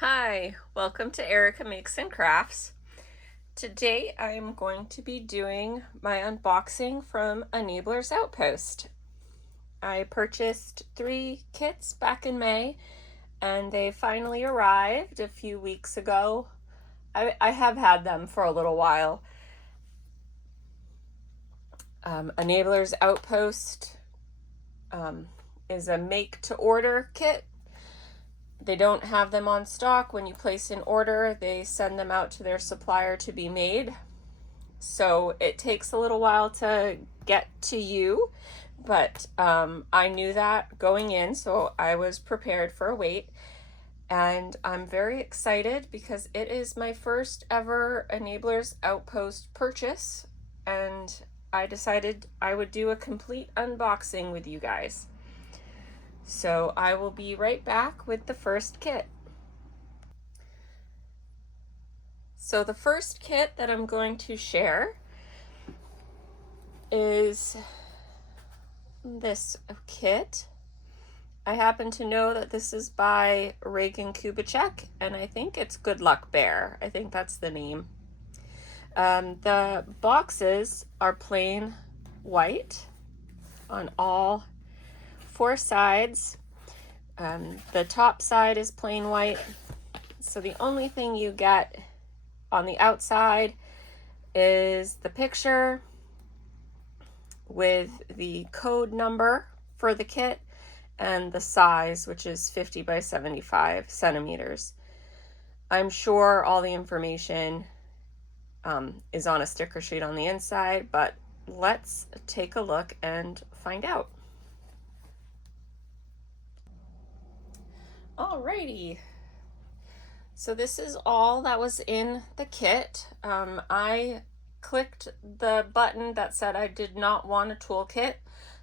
Hi, welcome to Erica Makes and Crafts. Today I'm going to be doing my unboxing from Enablers Outpost. I purchased 3 kits back in May and they finally arrived a few weeks ago. I have had them for a little while. Enablers Outpost is a make-to-order kit. They don't have them on stock. When you place an order, they send them out to their supplier to be made. So it takes a little while to get to you, but I knew that going in, so I was prepared for a wait. And I'm very excited because it is my first ever Enablers Outpost purchase, and I decided I would do a complete unboxing with you guys. So I will be right back with the first kit. So the first kit that I'm going to share is this kit. I happen to know that this is by Reagan Kubicek, and I think it's Good Luck Bear. I think that's the name. The boxes are plain white on all 4 sides. The top side is plain white, so the only thing you get on the outside is the picture with the code number for the kit and the size, which is 50 by 75 centimeters. I'm sure all the information is on a sticker sheet on the inside, but let's take a look and find out. Alrighty, so this is all that was in the kit. I clicked the button that said I did not want a toolkit,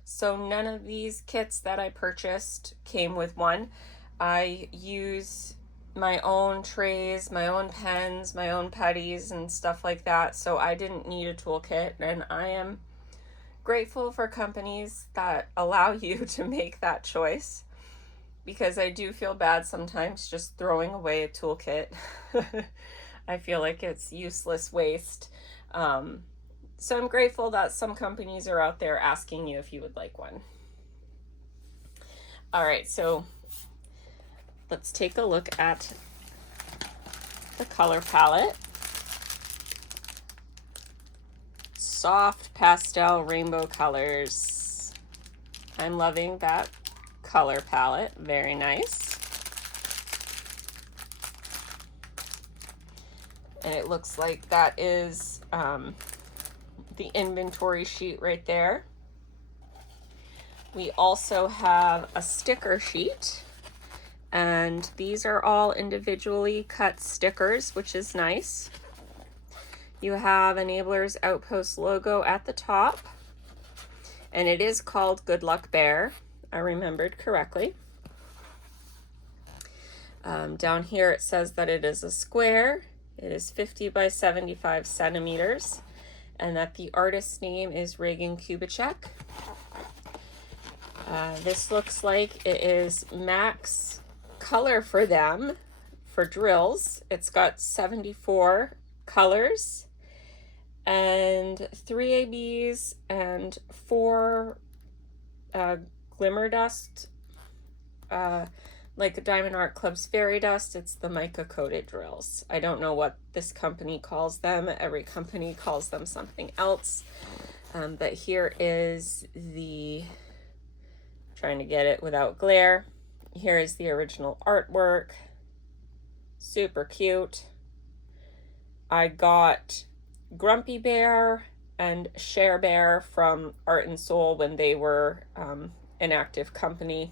so none of these kits that I purchased came with one. I use my own trays, my own pens, my own putties and stuff like that, so I didn't need a toolkit, and I am grateful for companies that allow you to make that choice, because I do feel bad sometimes just throwing away a toolkit. I feel like it's useless waste. So I'm grateful that some companies are out there asking you if you would like one. All right, so let's take a look at the color palette. Soft pastel rainbow colors. I'm loving that color palette, very nice. And it looks like that is the inventory sheet right there. We also have a sticker sheet, and these are all individually cut stickers, which is nice. You have Enablers Outpost logo at the top, and it is called Good Luck Bear. I remembered correctly. Down here it says that it is a square. It is 50 by 75 centimeters, and that the artist's name is Reagan Kubicek. This looks like it is max color for them for drills. It's got 74 colors and 3 ABs and 4 glimmer dust, like the Diamond Art Club's fairy dust. It's the mica coated drills. I don't know what this company calls them. Every company calls them something else. But here is the, trying to get it without glare. Here is the original artwork. Super cute. I got Grumpy Bear and Share Bear from Art and Soul when they were an active company.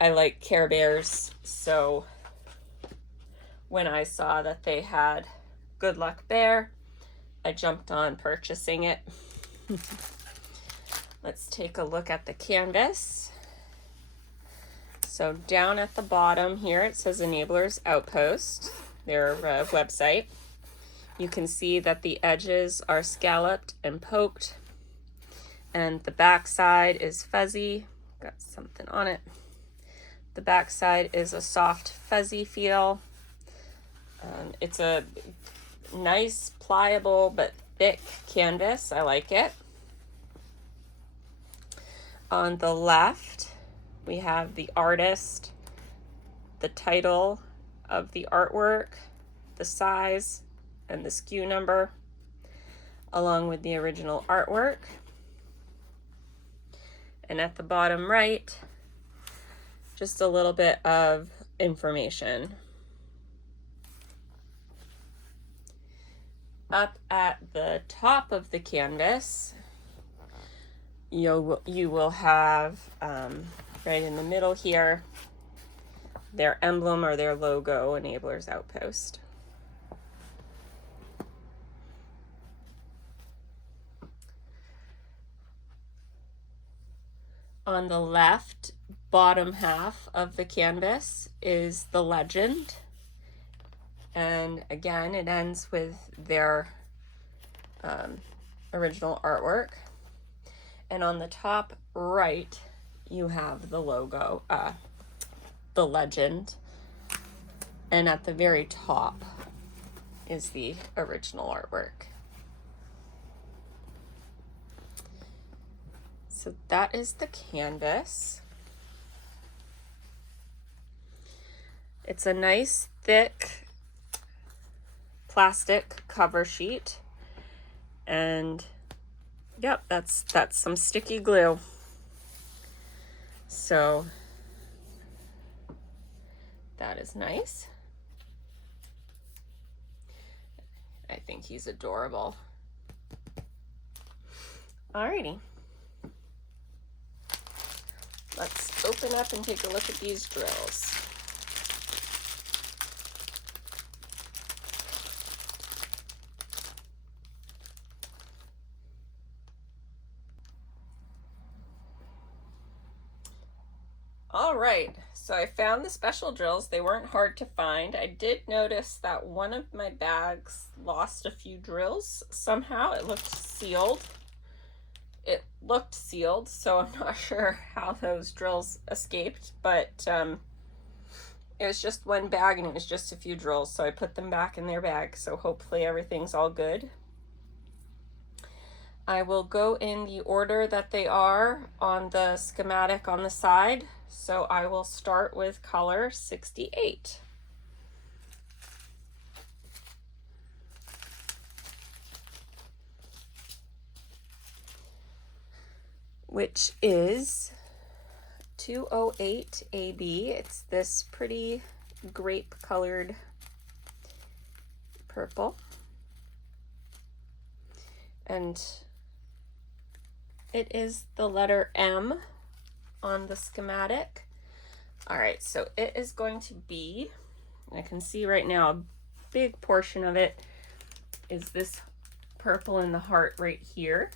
I like Care Bears, so when I saw that they had Good Luck Bear, I jumped on purchasing it. Let's take a look at the canvas. So down at the bottom here it says Enablers Outpost, their website. You can see that the edges are scalloped and poked, and the back side is fuzzy. Got something on it. The back side is a soft fuzzy feel. It's a nice pliable but thick canvas. I like it. On the left we have the artist, the title of the artwork, the size, and the SKU number, along with the original artwork. And at the bottom right, just a little bit of information. Up at the top of the canvas, you will have right in the middle here their emblem or their logo, Enablers Outpost. On the left bottom half of the canvas is the legend, and again it ends with their original artwork. And on the top right you have the logo, the legend, and at the very top is the original artwork. So that is the canvas. It's a nice thick plastic cover sheet, and yep, that's some sticky glue. So that is nice. I think he's adorable. Alrighty. Let's open up and take a look at these drills. All right, so I found the special drills. They weren't hard to find. I did notice that one of my bags lost a few drills somehow. It looked sealed. So I'm not sure how those drills escaped, but it was just one bag and it was just a few drills, so I put them back in their bag, so hopefully everything's all good. I will go in the order that they are on the schematic on the side, so I will start with color 68. Which is 208 AB. It's this pretty grape colored purple. And it is the letter M on the schematic. All right, so it is going to be, I can see right now a big portion of it is this purple in the heart right here.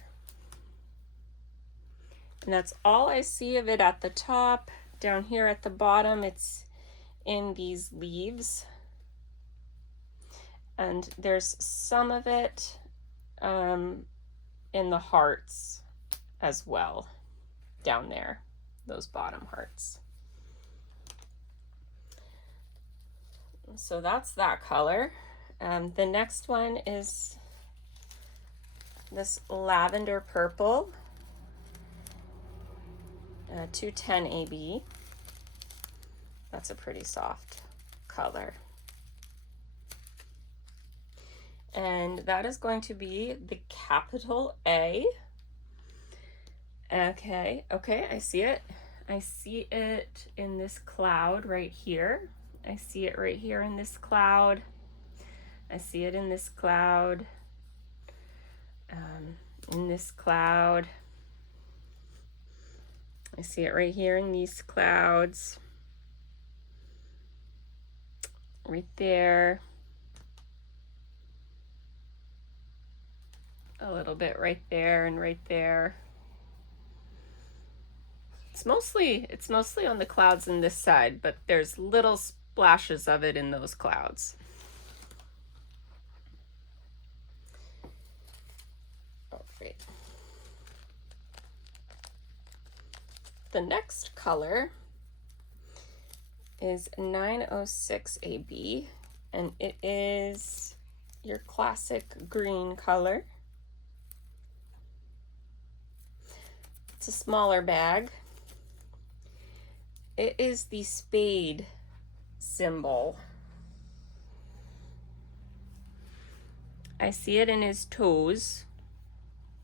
And that's all I see of it at the top. Down here at the bottom, it's in these leaves. And there's some of it in the hearts as well, down there, those bottom hearts. So that's that color. The next one is this lavender purple. 210 AB. That's a pretty soft color. And that is going to be the capital A. Okay, I see it. I see it in this cloud right here. I see it right here in this cloud. I see it in this cloud. In this cloud. I see it right here in these clouds. Right there. A little bit right there and right there. It's mostly on the clouds on this side, but there's little splashes of it in those clouds. All right. The next color is 906 AB, and it is your classic green color. It's a smaller bag. It is the spade symbol. I see it in his toes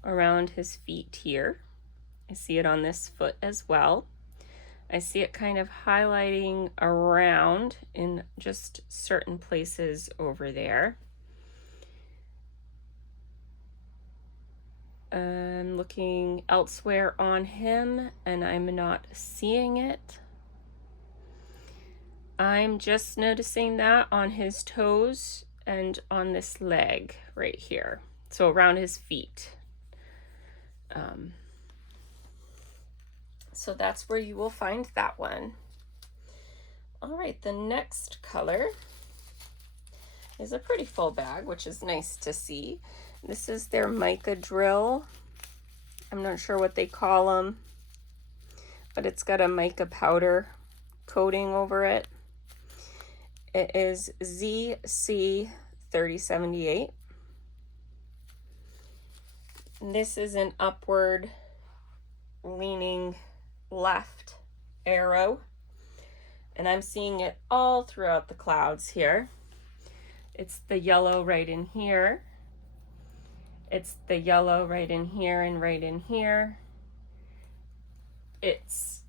around his feet here. I see it on this foot as well. I see it kind of highlighting around in just certain places over there. I'm looking elsewhere on him and I'm not seeing it. I'm just noticing that on his toes and on this leg right here. So around his feet. So that's where you will find that one. All right, the next color is a pretty full bag, which is nice to see. This is their mica drill. I'm not sure what they call them, but it's got a mica powder coating over it. It is ZC3078. This is an upward leaning left arrow, and I'm seeing it all throughout the clouds here. It's the yellow right in here. It's the yellow right in here and right in here. It's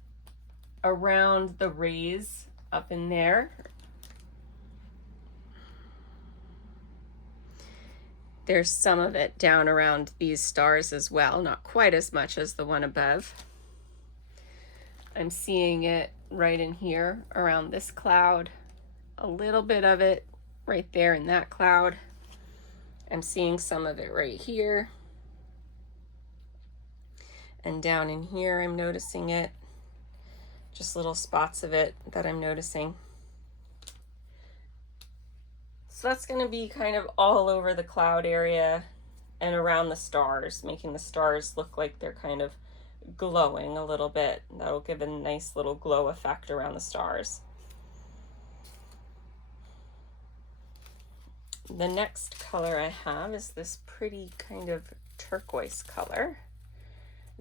around the rays up in there. There's some of it down around these stars as well, not quite as much as the one above. I'm seeing it right in here around this cloud, a little bit of it right there in that cloud. I'm seeing some of it right here. And down in here, I'm noticing it. Just little spots of it that I'm noticing. So that's going to be kind of all over the cloud area and around the stars, making the stars look like they're kind of glowing a little bit. That'll give a nice little glow effect around the stars. The next color I have is this pretty kind of turquoise color,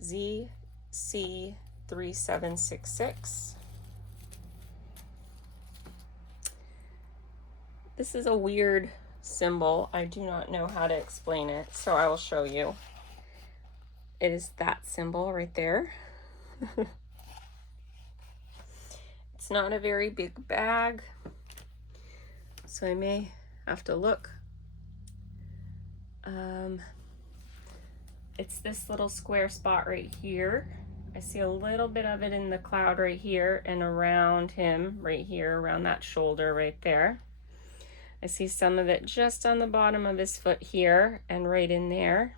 ZC3766. This is a weird symbol. I do not know how to explain it, so I will show you. It is that symbol right there. It's not a very big bag, so I may have to look. It's this little square spot right here. I see a little bit of it in the cloud right here and around him right here, around that shoulder right there. I see some of it just on the bottom of his foot here and right in there.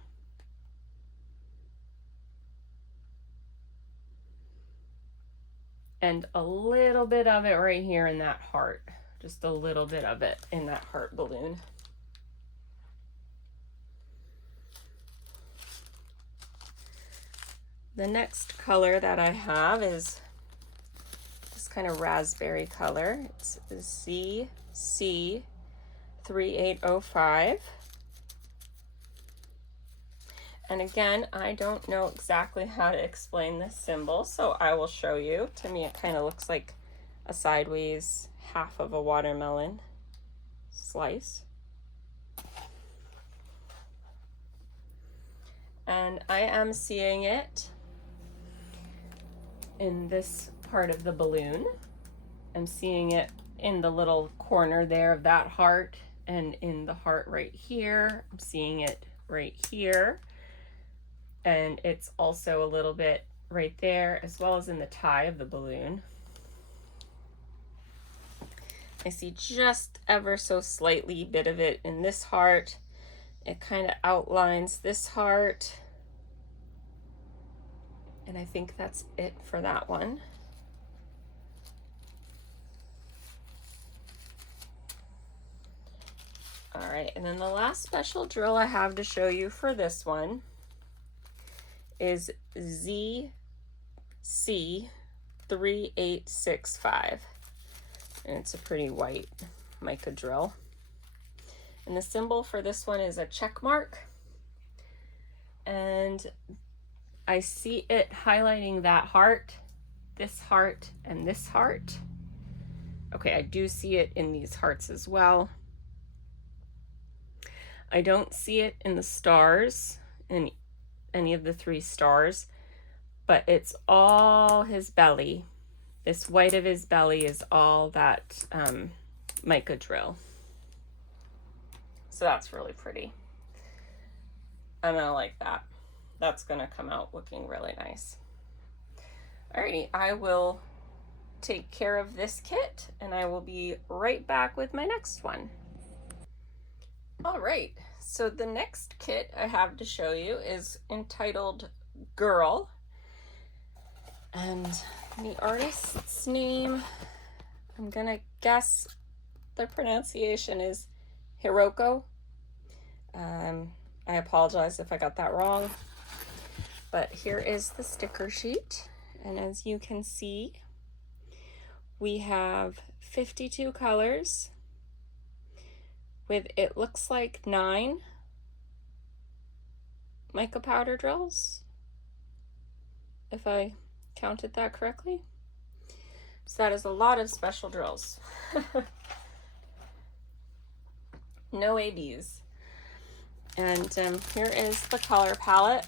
And a little bit of it right here in that heart. Just a little bit of it in that heart balloon. The next color that I have is this kind of raspberry color. It's ZC3805. And again, I don't know exactly how to explain this symbol, so I will show you. To me, it kind of looks like a sideways half of a watermelon slice. And I am seeing it in this part of the balloon. I'm seeing it in the little corner there of that heart and in the heart right here. I'm seeing it right here. And it's also a little bit right there, as well as in the tie of the balloon. I see just ever so slightly bit of it in this heart. It kind of outlines this heart. And I think that's it for that one. All right, and then the last special drill I have to show you for this one is ZC3865. and it's a pretty white mica drill. And the symbol for this one is a check mark. And I see it highlighting that heart, this heart, and this heart. Okay, I do see it in these hearts as well. I don't see it in the stars, in any of the 3 stars, but it's all his belly. This white of his belly is all that mica drill. So that's really pretty. I'm gonna like that. That's gonna come out looking really nice. Alrighty, I will take care of this kit and I will be right back with my next one. All right, so the next kit I have to show you is entitled Girl. And the artist's name, I'm gonna guess the pronunciation is Hiroko. I apologize if I got that wrong, but here is the sticker sheet. And as you can see, we have 52 colors with, it looks like 9 mica powder drills, if I counted that correctly. So that is a lot of special drills. No ABs. And here is the color palette,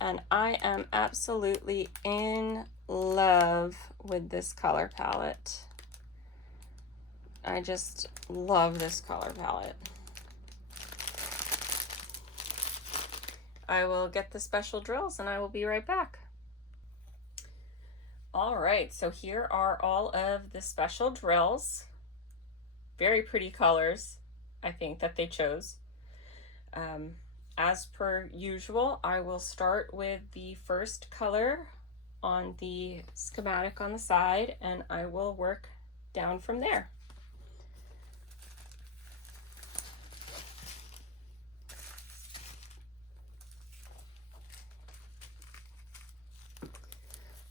and I am absolutely in love with this color palette. I just love this color palette. I will get the special drills and I will be right back. All right, so here are all of the special drills. Very pretty colors, I think, that they chose. As per usual, I will start with the first color on the schematic on the side, and I will work down from there.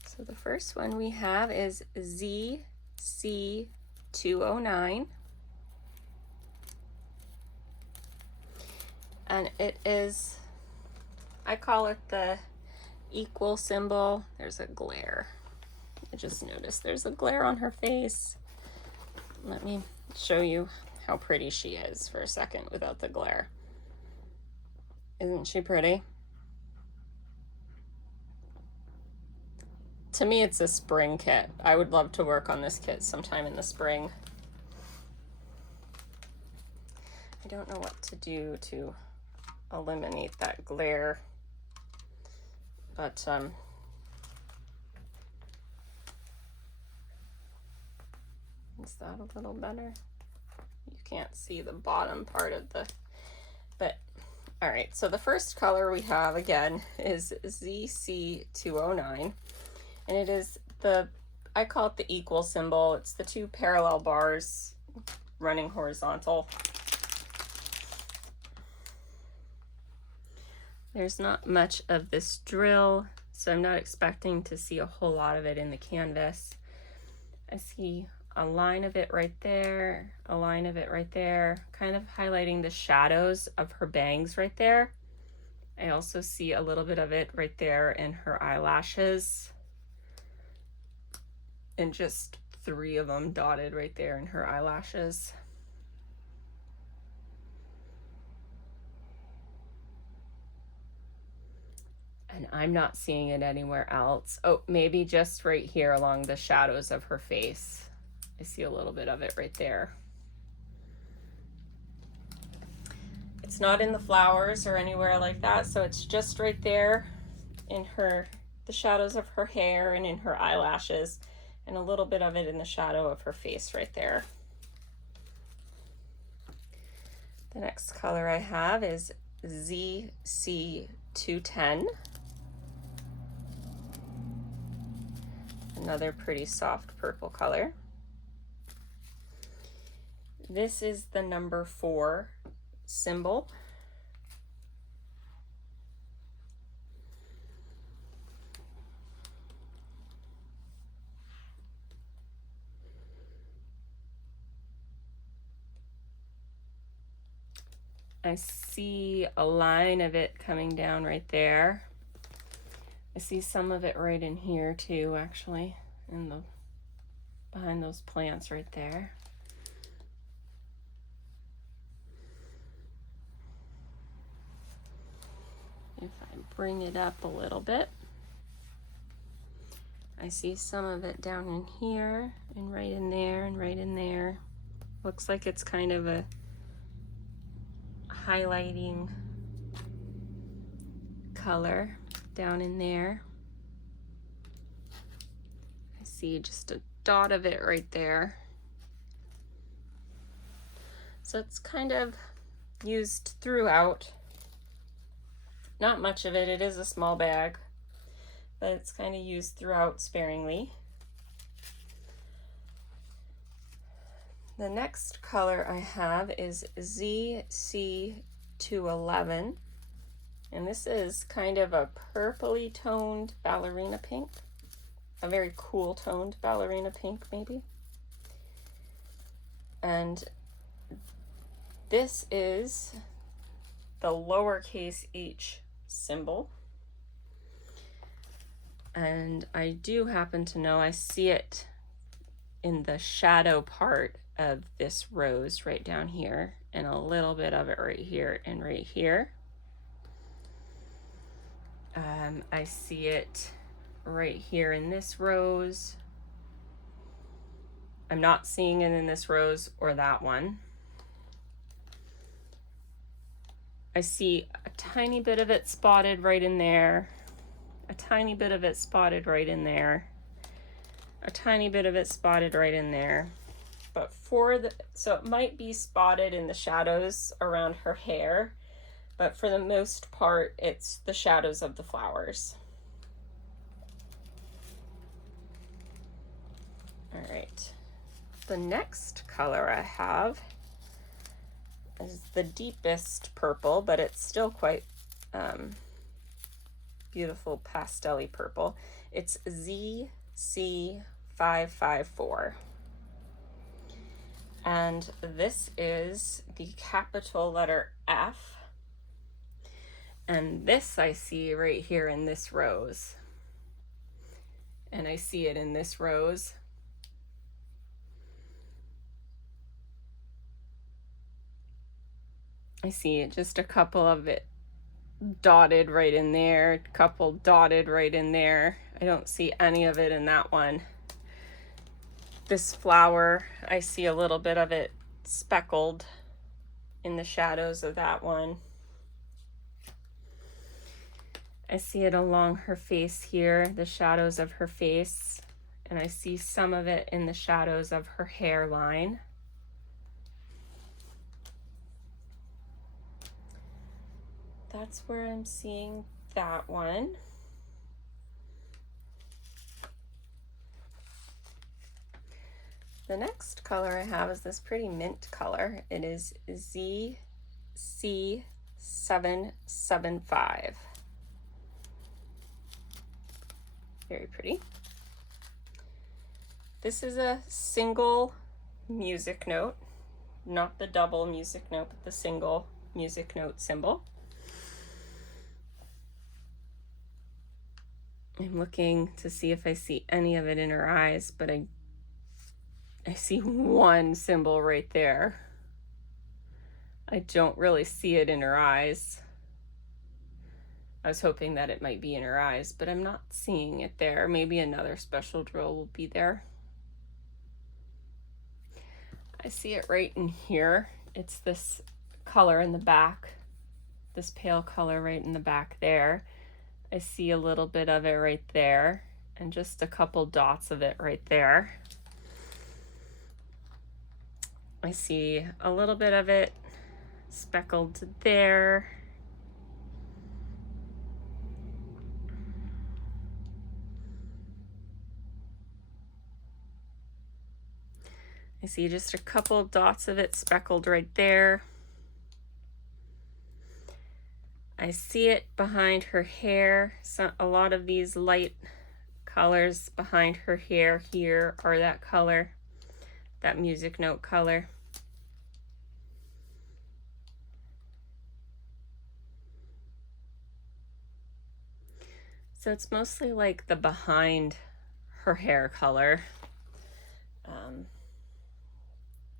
So the first one we have is ZC209. And it is, I call it the equal symbol. There's a glare. I just noticed there's a glare on her face. Let me show you how pretty she is for a second without the glare. Isn't she pretty? To me, it's a spring kit. I would love to work on this kit sometime in the spring. I don't know what to do to eliminate that glare, but is that a little better? You can't see the bottom part of the, but all right. So the first color we have again is ZC209, and it is the, I call it the equal symbol. It's the 2 parallel bars running horizontal. There's not much of this drill, so I'm not expecting to see a whole lot of it in the canvas. I see a line of it right there, a line of it right there, kind of highlighting the shadows of her bangs right there. I also see a little bit of it right there in her eyelashes, and just 3 of them dotted right there in her eyelashes. And I'm not seeing it anywhere else. Oh, maybe just right here along the shadows of her face. I see a little bit of it right there. It's not in the flowers or anywhere like that, so it's just right there in her, the shadows of her hair and in her eyelashes, and a little bit of it in the shadow of her face right there. The next color I have is ZC210. Another pretty soft purple color. This is the number 4 symbol. I see a line of it coming down right there. I see some of it right in here too, actually, in the behind those plants right there. If I bring it up a little bit, I see some of it down in here and right in there and right in there. Looks like it's kind of a highlighting color down in there. I see just a dot of it right there. So it's kind of used throughout. Not much of it, it is a small bag, but it's kind of used throughout sparingly. The next color I have is ZC211, and this is kind of a purpley toned ballerina pink, a very cool toned ballerina pink maybe. And this is the lowercase h symbol. And I do happen to know I see it in the shadow part of this rose right down here, and a little bit of it right here and right here. I see it right here in this rose. I'm not seeing it in this rose or that one. I see a tiny bit of it spotted right in there, a tiny bit of it spotted right in there, a tiny bit of it spotted right in there. But so it might be spotted in the shadows around her hair, but for the most part, it's the shadows of the flowers. All right, the next color I have is the deepest purple, but it's still quite beautiful pastel-y purple. It's ZC554. And this is the capital letter F. And this I see right here in this rose. And I see it in this rose. I see just a couple of it dotted right in there, a couple dotted right in there. I don't see any of it in that one. This flower, I see a little bit of it speckled in the shadows of that one. I see it along her face here, the shadows of her face, and I see some of it in the shadows of her hairline. That's where I'm seeing that one. The next color I have is this pretty mint color. It is ZC775. Very pretty. This is a single music note, not the double music note, but the single music note symbol. I'm looking to see if I see any of it in her eyes, but I see one symbol right there. I don't really see it in her eyes. I was hoping that it might be in her eyes, but I'm not seeing it there. Maybe another special drill will be there. I see it right in here. It's this color in the back, this pale color right in the back there. I see a little bit of it right there, and just a couple dots of it right there. I see a little bit of it speckled there. I see just a couple dots of it speckled right there. I see it behind her hair. So a lot of these light colors behind her hair here are that color, that music note color. So it's mostly like the behind her hair color.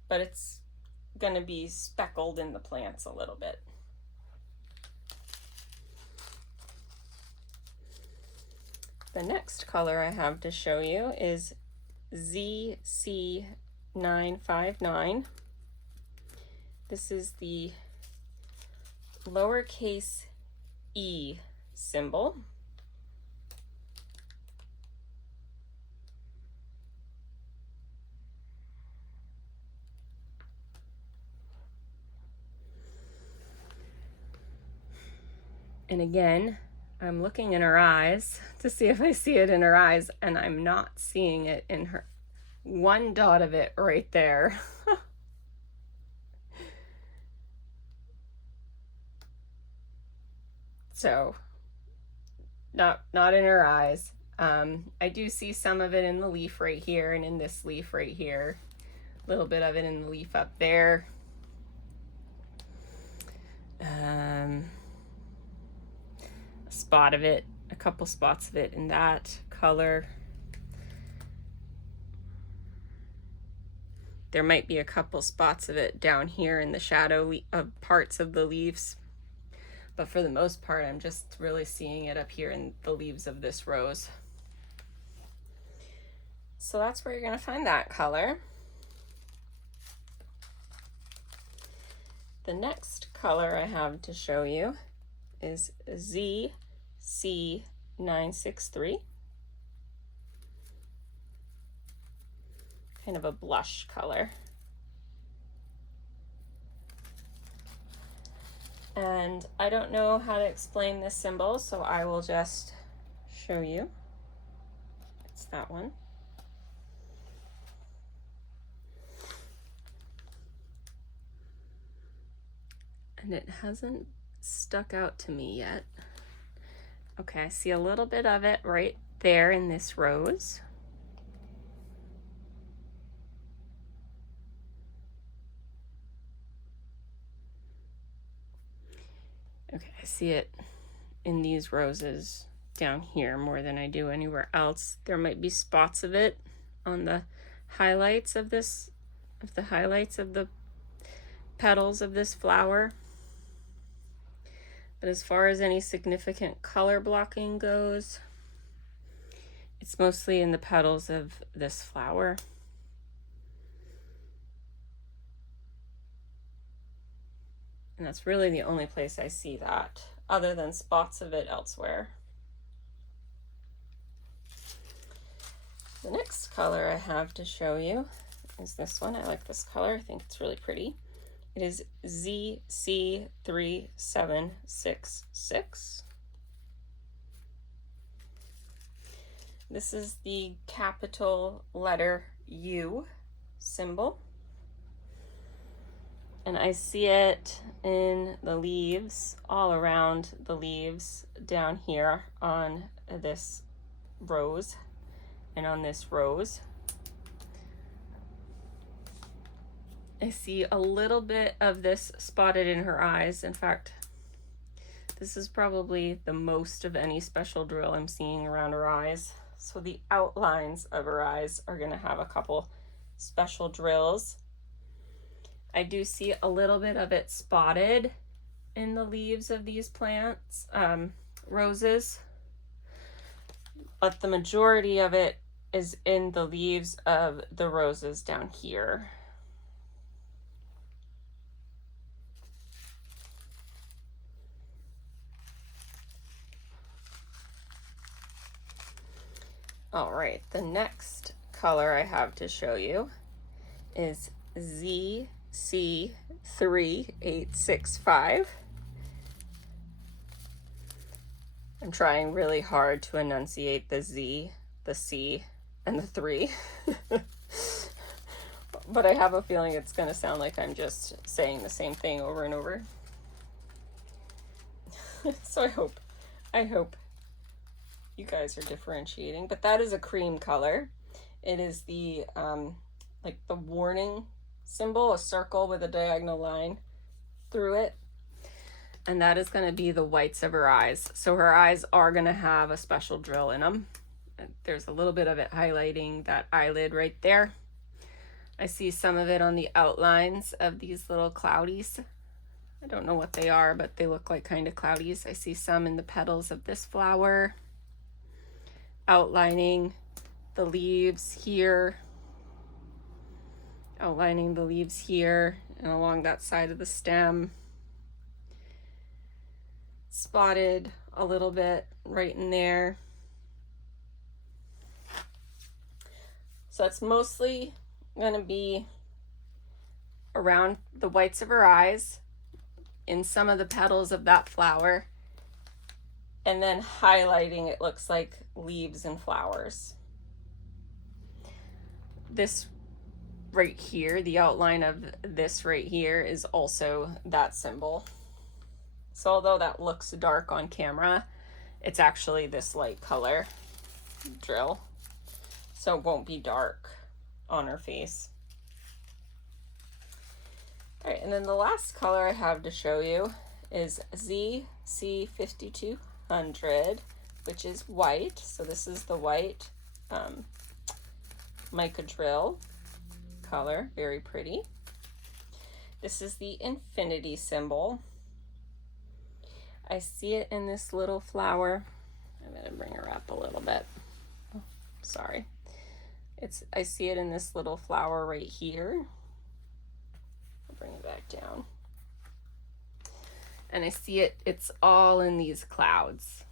But it's gonna be speckled in the plants a little bit. The next color I have to show you is ZC959. This is the lowercase e symbol. And again, I'm looking in her eyes to see if I see it in her eyes, and I'm not seeing it in her. One dot of it right there. So, not in her eyes. I do see some of it in the leaf right here and in this leaf right here. A little bit of it in the leaf up there. A spot of it, a couple spots of it in that color. There might be a couple spots of it down here in the shadow parts of the leaves, but for the most part I'm just really seeing it up here in the leaves of this rose. So that's where you're going to find that color. The next color I have to show you is ZC963. Kind of a blush color. And I don't know how to explain this symbol, so I will just show you. It's that one. And it hasn't stuck out to me yet. Okay, I see a little bit of it right there in this rose. Okay, I see it in these roses down here more than I do anywhere else. There might be spots of it on the highlights of this, the highlights of the petals of this flower. But as far as any significant color blocking goes, it's mostly in the petals of this flower. And that's really the only place I see that, other than spots of it elsewhere. The next color I have to show you is this one. I like this color. I think it's really pretty. It is ZC3766. This is the capital letter U symbol. And I see it in the leaves, all around the leaves down here on this rose and on this rose. I see a little bit of this spotted in her eyes. In fact, this is probably the most of any special drill I'm seeing around her eyes. So the outlines of her eyes are going to have a couple special drills. I do see a little bit of it spotted in the leaves of these plants, roses, but the majority of it is in the leaves of the roses down here. All right, the color I have to show you is ZC3865. I'm trying really hard to enunciate the Z, the C, and the 3. But I have a feeling it's going to sound like I'm just saying the same thing over and over. So I hope you guys are differentiating. But that is a cream color. It is the like the warning symbol, a circle with a diagonal line through it. and that is going to be the whites of her eyes. So her eyes are going to have a special drill in them. There's a little bit of it highlighting that eyelid right there. I see some of it on the outlines of these little cloudies. I don't know what they are, but they look like kind of cloudies. I see some in the petals of this flower, outlining the leaves here, outlining the leaves here and along that side of the stem. Spotted a little bit right in there. So it's mostly going to be around the whites of her eyes, in some of the petals of that flower, and then highlighting, it looks like, leaves and flowers. This right here, the outline of this right here, is also that symbol. So although that looks dark on camera, it's actually this light color drill, so it won't be dark on her face. All right, and then the last color I have to show you is ZC5200, which is white. So this is the white mica drill color, very pretty. This is the infinity symbol. I see it in this little flower. I'm gonna bring her up a little bit. Oh, sorry. I see it in this little flower right here. I'll bring it back down. And I see it's all in these clouds.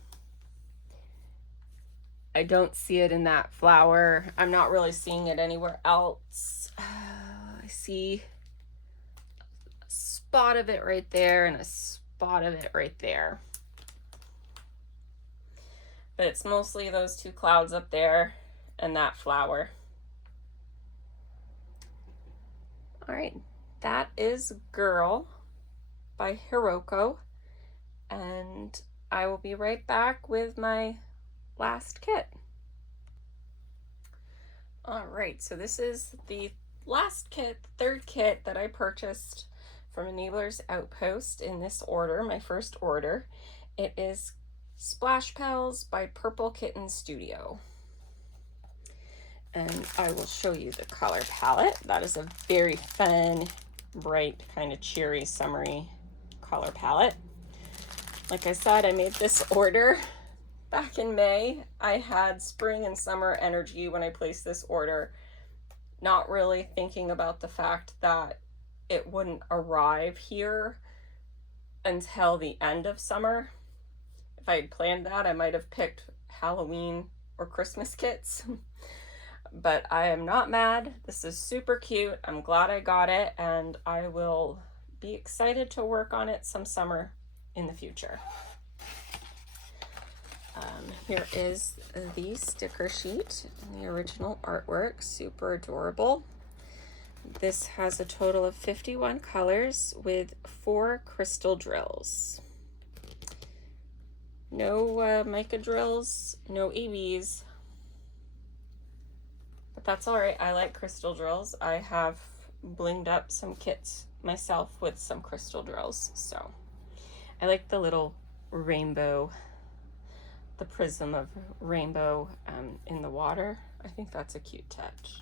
I don't see it in that flower. I'm not really seeing it anywhere else. I see a spot of it right there and a spot of it right there. But it's mostly those two clouds up there and that flower. All right, that is Girl by Hiroko, and I will be right back with my last kit. All right, so this is the last kit, third kit that I purchased from Enablers Outpost in this order, my first order. It is Splash Pals by Purple Kitten Studio. And I will show you the color palette. That is a very fun, bright, kind of cheery, summery color palette. Like I said, I made this order back in May. I had spring and summer energy when I placed this order, not really thinking about the fact that it wouldn't arrive here until the end of summer. If I had planned that, I might have picked Halloween or Christmas kits. But I am not mad. This is super cute. I'm glad I got it, and I will be excited to work on it some summer in the future. Here is the sticker sheet and the original artwork. Super adorable. This has a total of 51 colors with 4 crystal drills. No mica drills, no ABs. But that's all right. I like crystal drills. I have blinged up some kits myself with some crystal drills. So I like the little rainbow, the prism of rainbow in the water. I think that's a cute touch.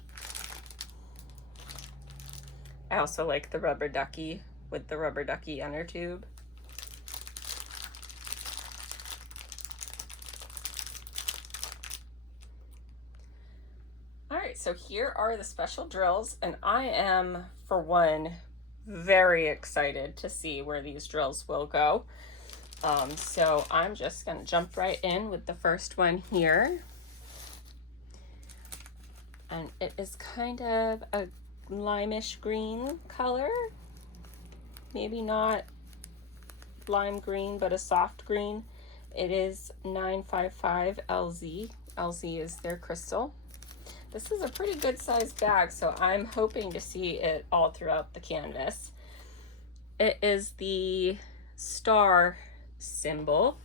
I also like the rubber ducky with the rubber ducky inner tube. So here are the special drills, and I am, for one, very excited to see where these drills will go. So I'm just going to jump right in with the first one here. And it is kind of a limeish green color. Maybe not lime green, but a soft green. It is 955 LZ. LZ is their crystal. This is a pretty good sized bag, so I'm hoping to see it all throughout the canvas. It is the star symbol,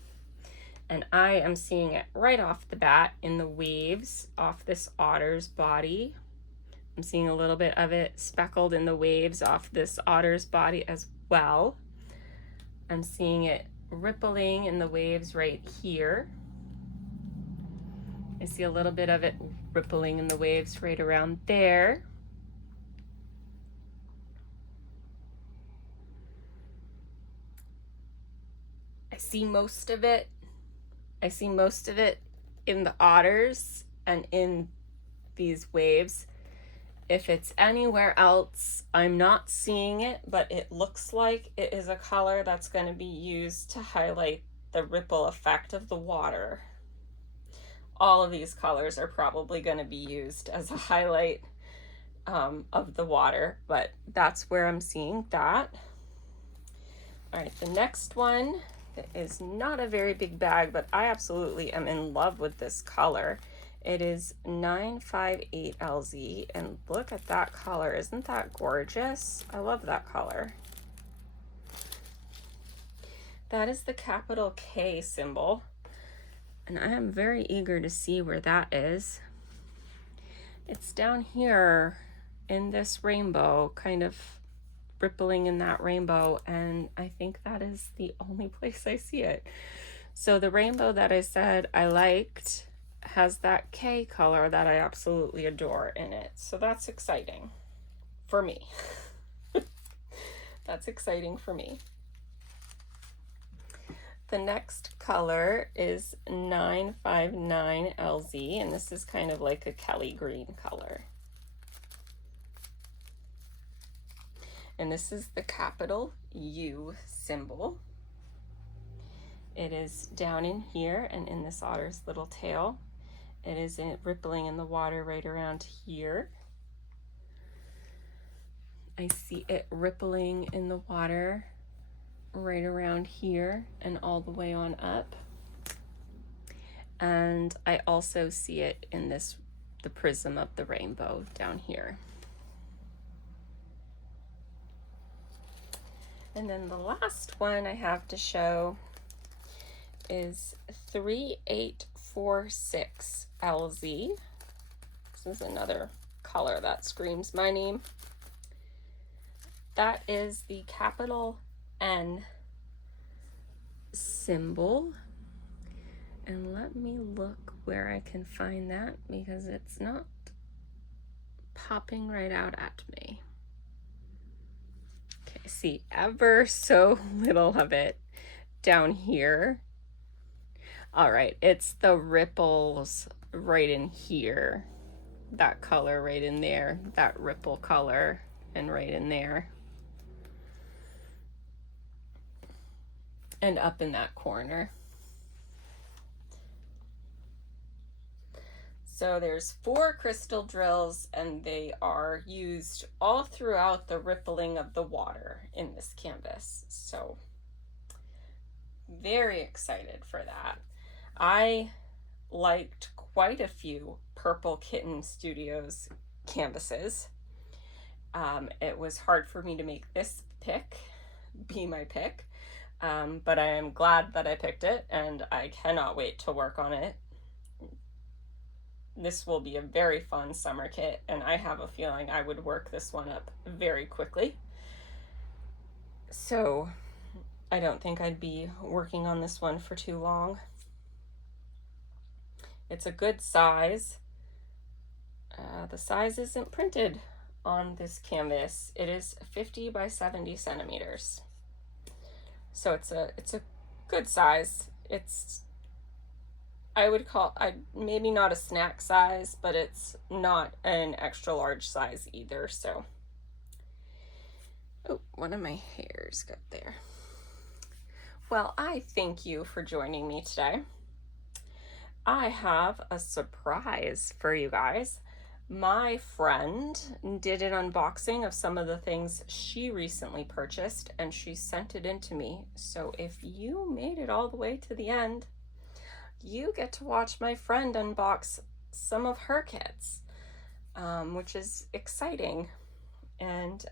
and I am seeing it right off the bat in the waves off this otter's body. I'm seeing a little bit of it speckled in the waves off this otter's body as well. I'm seeing it rippling in the waves right here. I see a little bit of it rippling in the waves right around there. I see most of it. I see most of it in the otters and in these waves. If it's anywhere else, I'm not seeing it, but it looks like it is a color that's going to be used to highlight the ripple effect of the water. All of these colors are probably going to be used as a highlight of the water, but that's where I'm seeing that. All right, the next one is not a very big bag, but I absolutely am in love with this color. It is 958LZ, and look at that color. Isn't that gorgeous? I love that color. That is the capital K symbol, and I am very eager to see where that is. It's down here in this rainbow, kind of rippling in that rainbow, and I think that is the only place I see it. So the rainbow that I said I liked has that K color that I absolutely adore in it. So that's exciting for me. That's exciting for me. The next color is 959LZ, and this is kind of like a Kelly green color. And this is the capital U symbol. It is down in here and in this otter's little tail. It is rippling in the water right around here. I see it rippling in the water right around here and all the way on up. And I also see it in the prism of the rainbow down here. And then the last one I have to show is 3846LZ. This is another color that screams my name. That is the capital N symbol. And let me look where I can find that, because it's not popping right out at me. Okay, see ever so little of it down here. All right, it's the ripples right in here. That color right in there, that ripple color, and right in there. And up in that corner. So there's 4 crystal drills, and they are used all throughout the rippling of the water in this canvas. So very excited for that. I liked quite a few Purple Kitten Studios canvases. It was hard for me to make this be my pick, but I am glad that I picked it, and I cannot wait to work on it. This will be a very fun summer kit, and I have a feeling I would work this one up very quickly. So I don't think I'd be working on this one for too long. It's a good size. The size isn't printed on this canvas. It is 50 by 70 centimeters. So it's a good size. It's, I would call, maybe not a snack size, but it's not an extra large size either. So, oh, one of my hairs got there. Well, I thank you for joining me today. I have a surprise for you guys. My friend did an unboxing of some of the things she recently purchased, and she sent it in to me. So if you made it all the way to the end, you get to watch my friend unbox some of her kits, which is exciting. And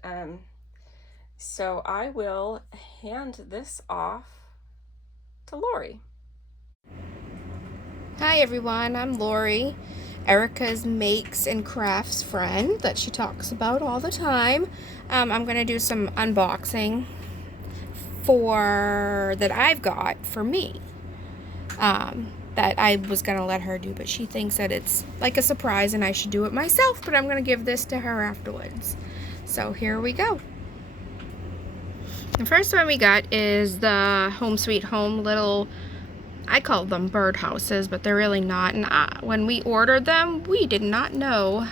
so I will hand this off to Lori. Hi everyone, I'm Lori, Erica's makes and crafts friend that she talks about all the time. I'm going to do some unboxing that I've got for me. That I was gonna let her do, but she thinks that it's like a surprise and I should do it myself, but I'm gonna give this to her afterwards. So here we go. The first one we got is the Home Sweet Home little, I call them bird houses, but they're really not. And when we ordered them, we did not know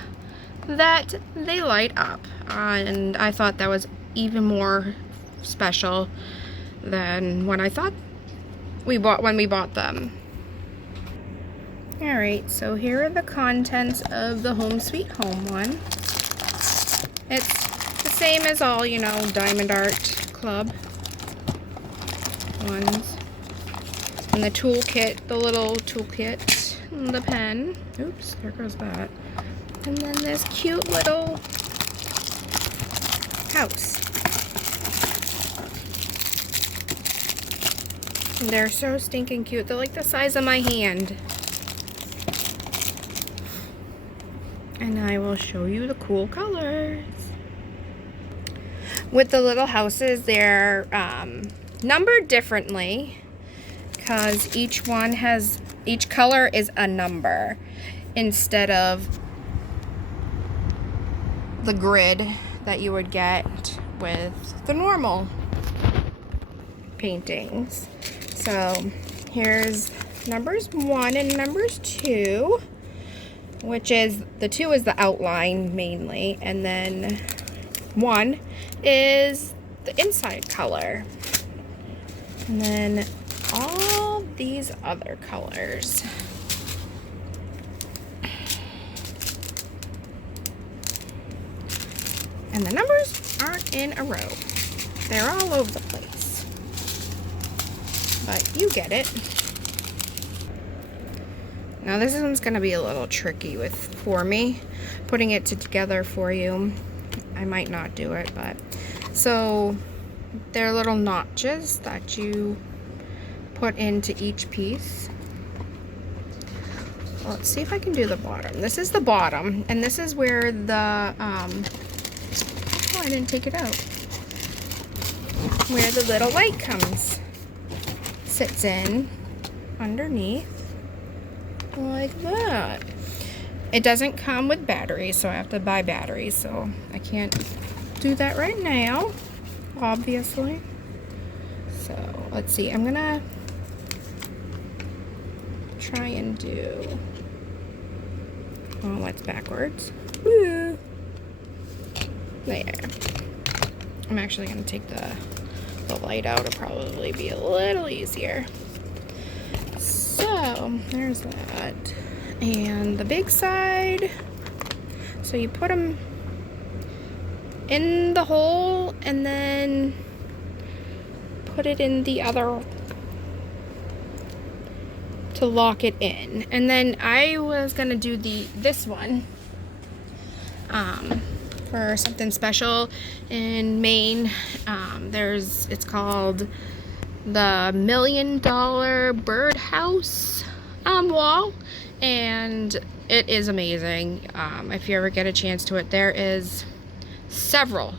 that they light up. And I thought that was even more special than when I thought when we bought them. Alright, so here are the contents of the Home Sweet Home one. It's the same as all, you know, Diamond Art Club ones. And the toolkit, the little toolkit, and the pen. Oops, there goes that. And then this cute little house. And they're so stinking cute. They're like the size of my hand. And I will show you the cool colors. With the little houses, they're numbered differently because each color is a number instead of the grid that you would get with the normal paintings. So here's numbers 1 and numbers 2. Which is, the 2 is the outline mainly, and then 1 is the inside color. And then all these other colors. And the numbers aren't in a row. They're all over the place. But you get it. Now this one's going to be a little tricky for me, putting it together for you. I might not do it, but... So, they're little notches that you put into each piece. Well, let's see if I can do the bottom. This is the bottom, and this is where the... oh, I didn't take it out. Where the little light sits in underneath. Like that. It doesn't come with batteries, so I have to buy batteries, so I can't do that right now, obviously. So let's see, I'm gonna try and do, oh, it's backwards. Woo. There. I'm actually gonna take the light out. It'll probably be a little easier. So there's that. And the big side, so you put them in the hole and then put it in the other to lock it in. And then I was gonna do this one for something special in Maine. It's called the $1 Million Birdhouse wall, and it is amazing. If you ever get a chance to it, there is several,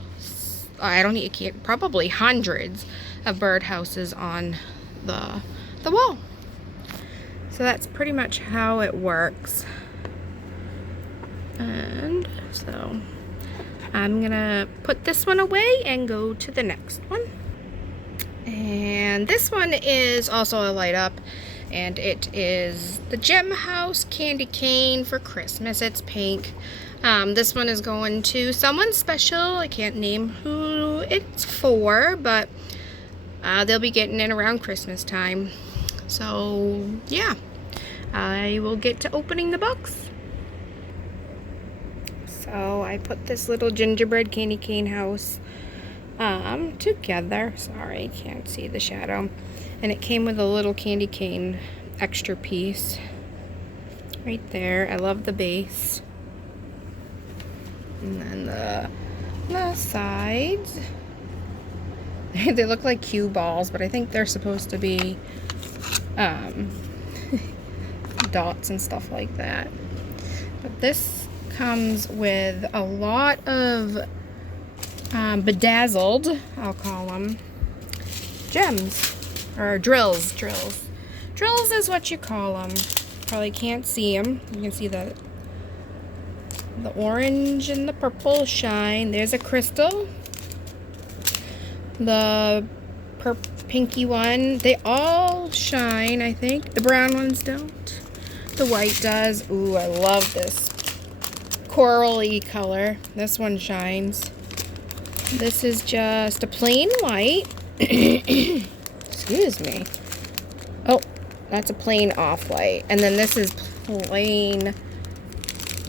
probably hundreds of birdhouses on the wall. So that's pretty much how it works. And so I'm gonna put this one away and go to the next one. And this one is also a light up, and it is the Gem House Candy Cane for Christmas. It's pink. This one is going to someone special. I can't name who it's for, but they'll be getting it around Christmas time. So yeah, I will get to opening the box. So I put this little gingerbread candy cane house together. Sorry, can't see the shadow. And it came with a little candy cane extra piece right there. I love the base. And then the sides. They look like cue balls, but I think they're supposed to be dots and stuff like that. But this comes with a lot of bedazzled, I'll call them, gems. Or drills. Drills is what you call them. Probably can't see them. You can see the orange and the purple shine. There's a crystal. The pinky one. They all shine, I think. The brown ones don't. The white does. Ooh, I love this corally color. This one shines. This is just a plain white. Excuse me. Oh, that's a plain off-white. And then this is plain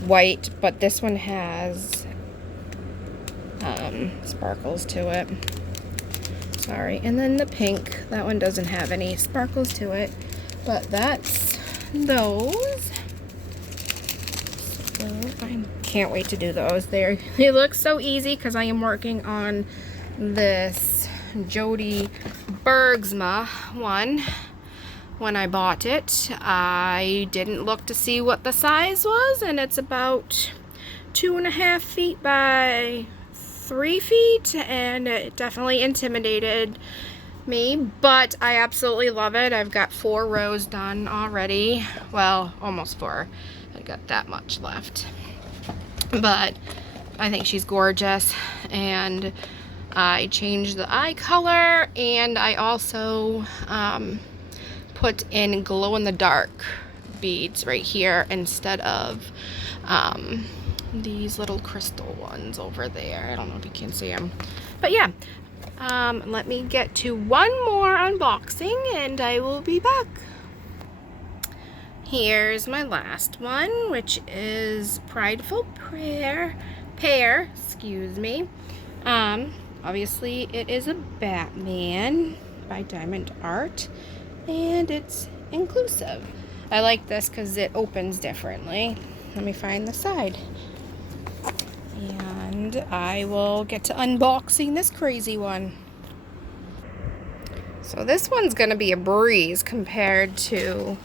white, but this one has sparkles to it. Sorry. And then the pink. That one doesn't have any sparkles to it. But that's those. So I can't wait to do those. They look so easy because I am working on this Jody Bergsma one. When I bought it, I didn't look to see what the size was, and it's about 2.5 feet by 3 feet, and it definitely intimidated me, but I absolutely love it. I've got 4 rows done already. Well, almost 4. I got that much left. But I think she's gorgeous, and I changed the eye color, and I also put in glow-in-the-dark beads right here instead of these little crystal ones over there. I don't know if you can see them, but yeah. Let me get to one more unboxing and I will be back. Here's my last one, which is Prideful Pear, excuse me. Obviously it is a Batman by Diamond Art, and it's inclusive. I like this because it opens differently. Let me find the side. And I will get to unboxing this crazy one. So this one's going to be a breeze compared to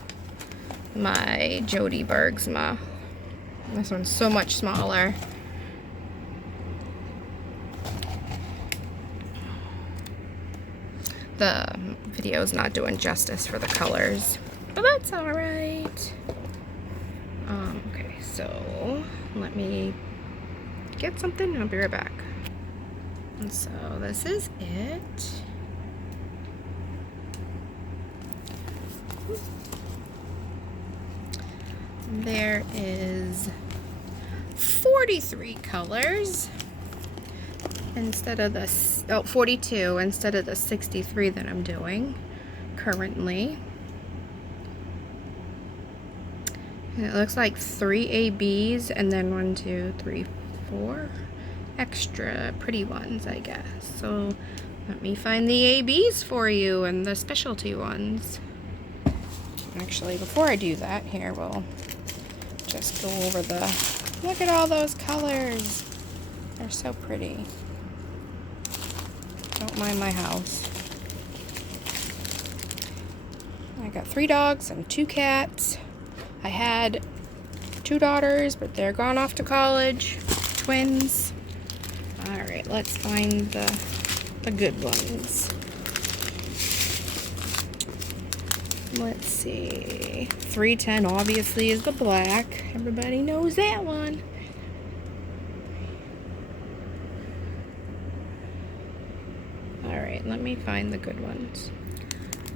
my Jody Bergsma. This one's so much smaller. The video's not doing justice for the colors, but that's all right. Okay, so let me get something and I'll be right back. And so this is it. There is 43 colors instead of the 42 instead of the 63 that I'm doing currently. And it looks like 3 ABs and then 1, 2, 3, 4 extra pretty ones, I guess. So let me find the ABs for you and the specialty ones. Actually, before I do that, here we'll just go over look at all those colors. They're so pretty. Don't mind my house. I got 3 dogs and 2 cats. I had 2 daughters, but they're gone off to college. Twins. Alright, let's find the good ones. Let's see. 310 obviously is the black. Everybody knows that one. Alright, let me find the good ones.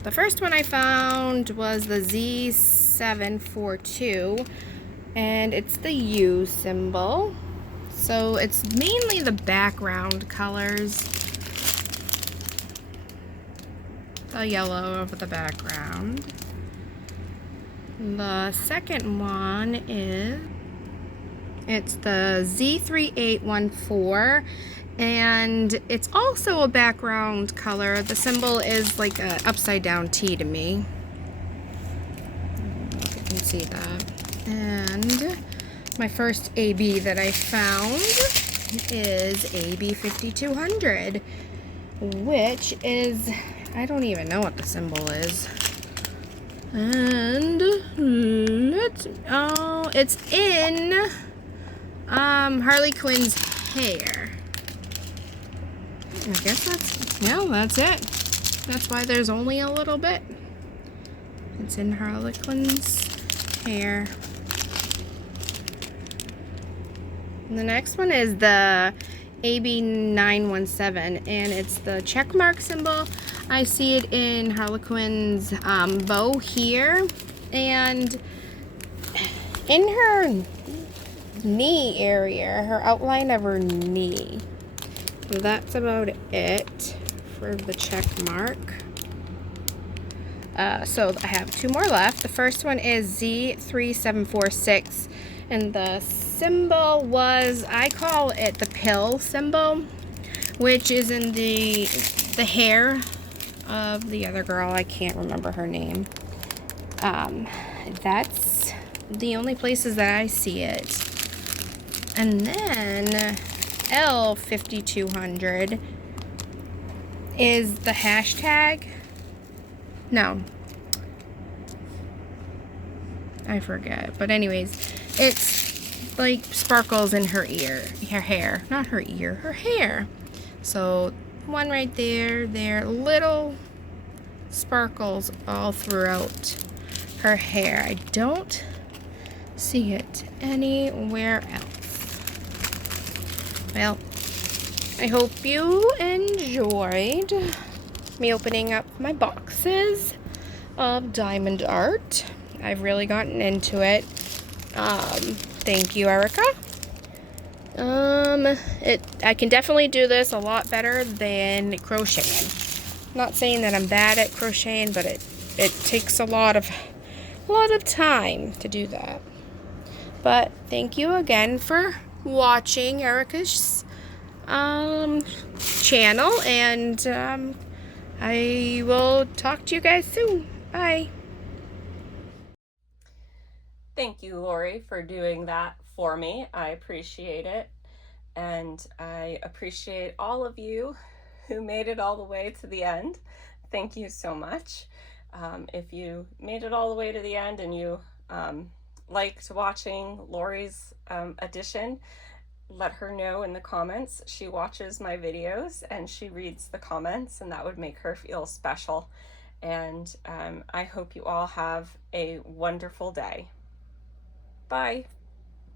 The first one I found was the Z742, and it's the U symbol. So it's mainly the background colors. The yellow of the background. The second one it's the Z3814, and it's also a background color. The symbol is like an upside down T to me. I don't know if you can see that. And my first AB that I found is AB 5200, which is, I don't even know what the symbol is. And it's in Harley Quinn's hair. I guess that's it. That's why there's only a little bit. It's in Harlequin's hair. And the next one is the AB917, and it's the check mark symbol. I see it in Harlequin's bow here, and in her knee area, her outline of her knee. That's about it for the check mark. So I have two more left. The first one is Z3746, and the symbol was, I call it the pill symbol, which is in the hair of the other girl. I can't remember her name. That's the only places that I see it. And then L5200 is the hashtag. No, I forget. But anyways, it's like sparkles in her hair, not her ear, her hair. So one right there, little sparkles all throughout her hair. I don't see it anywhere else. Well, I hope you enjoyed me opening up my boxes of diamond art. I've really gotten into it. Thank you, Erica. I can definitely do this a lot better than crocheting. Not saying that I'm bad at crocheting, but it takes a lot of time to do that. But thank you again for watching Erica's channel, and I will talk to you guys soon. Bye. Thank you, Lori, for doing that for me. I appreciate it. And I appreciate all of you who made it all the way to the end. Thank you so much. If you made it all the way to the end and you liked watching Lori's edition, let her know in the comments. She watches my videos and she reads the comments, and that would make her feel special. And I hope you all have a wonderful day. Bye.